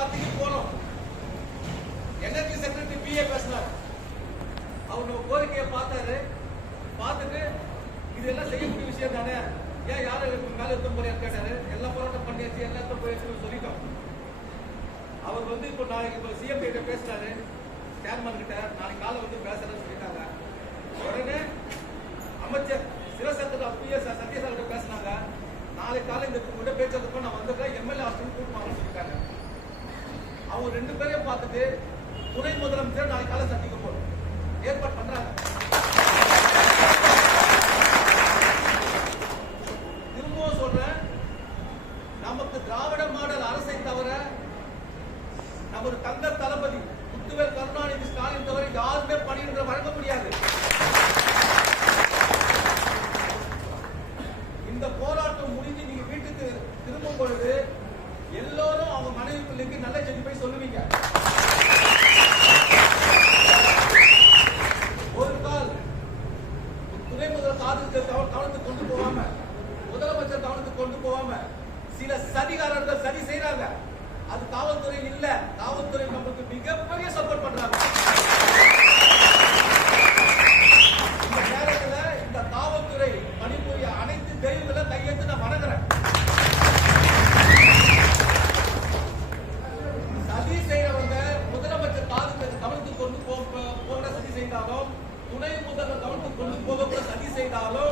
பேச்சுவார்த்தைக்கு போனோம் energy secretary BA பேசினார். அவங்க கோரிக்கையை பார்த்தாரு. பார்த்துட்டு இது இதெல்லாம் செய்யக்கூடிய விஷயம் தானே? ஏன் யாரும் மேல எடுத்து போறியான்னு கேட்டாரு. எல்லாம் போராட்டம் பண்ணியாச்சு எல்லாத்தையும் போயிடுச்சு சொல்லிட்டோம். அவர் வந்து இப்போ நாளைக்கு இப்போ சிஎம் கிட்ட பேசினாரு. சேர்மன் கிட்ட நாளைக்கு காலை வந்து பேசுறேன்னு சொல்லிட்டாங்க. உடனே அமைச்சர் சிவசங்கர் பி எஸ் கிட்ட பேசினாங்க. நாளைக்கு காலை அவங்க ரெண்டு பேரையும் பார்த்துட்டு துணை முதலமைச்சர் நாளைக்கு காலை சந்திக்க போறோம். ஏற்பாடு பண்றாங்க. திரும்பவும் சொல்றேன் நமக்கு திராவிட மாடல் அரசை தவிர நமது தங்க தளபதி முத்துவேல் கருணாநிதி ஸ்டாலின் தவிர யார் காதலுக்கு கவனத்துக்கு கொண்டு போகாம முதலமைச்சர் கவனத்துக்கு கொண்டு போகாம சில சதிகாரர்கள் சதி செய்யறாங்க அது காவல்துறை இல்ல. காவல்துறை நம்மளுக்கு மிகப்பெரிய சப்போர்ட் பண்றாங்க. இந்த நேரத்துல இந்த காவல்துறை பணிபுரிய அனைத்து தெய்வங்களை கையெழுத்து நான் வணங்குறேன். சதி செய்யறவங்க முதலமைச்சர் காதுக்கு கவனத்துக்கு கொண்டு போக சதி செய்தாலும் dollar.